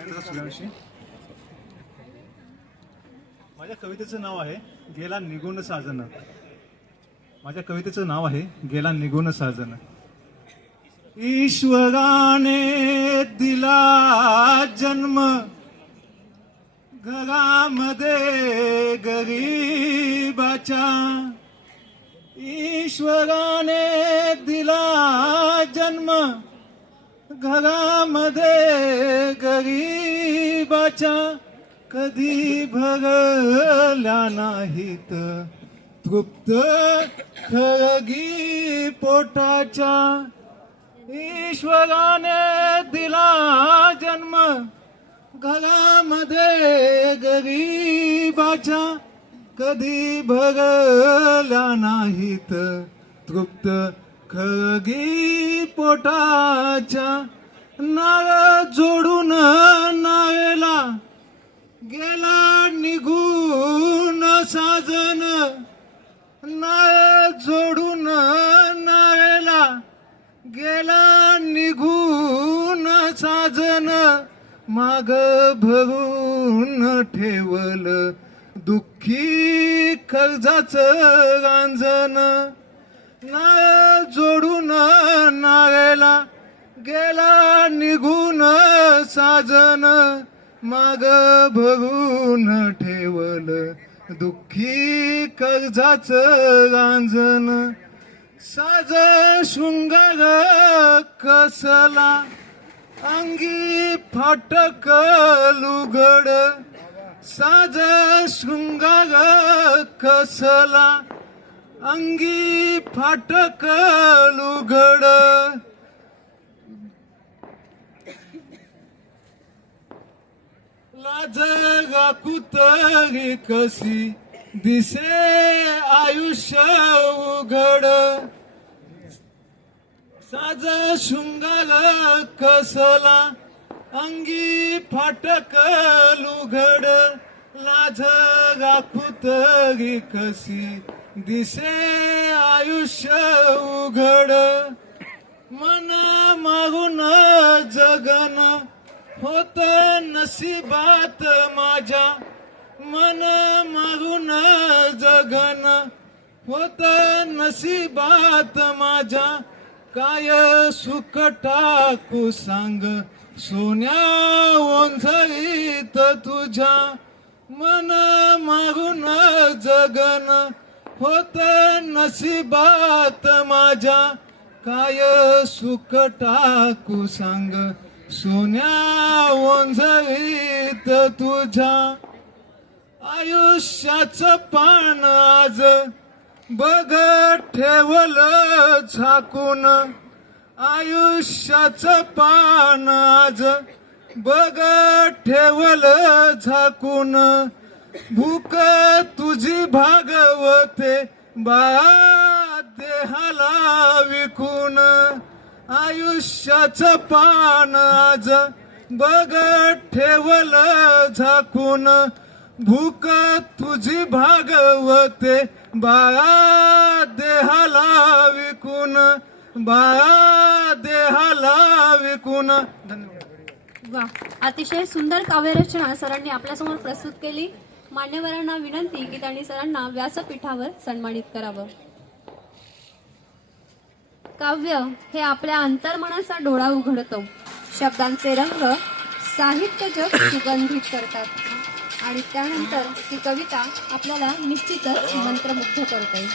सूर्यवंशी. माझ्या कवितेचं नाव आहे गेला निघून साजन. माझ्या कवितेचं नाव आहे गेला निघून साजन. ईश्वराने दिला जन्म घरामध्ये गरीबाच्या. ईश्वराने दिला जन्म घरामध्ये गरीबाच्या. कधी भरल्या नाहीत तृप्त खरगी पोटाच्या. ईश्वराने दिला जन्म घरामध्ये गरीबाच्या. कधी भरल्या नाहीत तृप्त खरगी पोटाच्या. नाळ जोडून नाळेला गेला निघून साजन. नाळ जोडून नाळेला गेला निघून साजन. माग भरून ठेवल दुःखी कर्जाचं रांजण. नाळ जोडून नाळेला गेला निघून साजन. माग भरून ठेवल दुःखी कर्जाचं रांजण. साज शृंगार कसला अंगी फाटक लुगड. साज शृंगार कसला अंगी फाटक लुगड. लाज राखू तरी कशी दिसे आयुष्य उघड. साज शृंगार कसला अंगी फाटक लुगड. लाज राखू तरी कशी दिसे आयुष्य उघड. मन मागून जगन होत नशिबात माझ्या. मन मागून जगन होत नशिबात माझ्या. काय सुख टाकू सांग सोन्या ओंझळीत तुझ्या. मन मागून जगन होत नशिबात माझ्या. काय सुख टाकू सांग सोन्या ओंझळीत तुझ्या. आयुष्याचं पान आज बघ ठेवल झाकून. आयुष्याचं पान आज बघ ठेवल झाकून. भूक तुझी भागवते बाळा देहाला विकून. आयुष्याचं पान आज बघ ठेवल झाकून. भूक तुझी भागवते बाळा देहाला विकून. बाळा देहाला विकून. धन्यवाद. वा, अतिशय सुंदर काव्यरचना सरांनी आपल्यासमोर प्रस्तुत केली. मान्यवरांना विनंती की त्यांनी सरांना व्यासपीठावर सन्मानित करावं. काव्य हे आपल्या अंतर्मनाचा डोळा उघडतो. शब्दांचे रंग साहित्य जग सुगंधित करतात आणि त्यानंतर ती कविता आपल्याला निश्चितच मंत्रमुग्ध करते.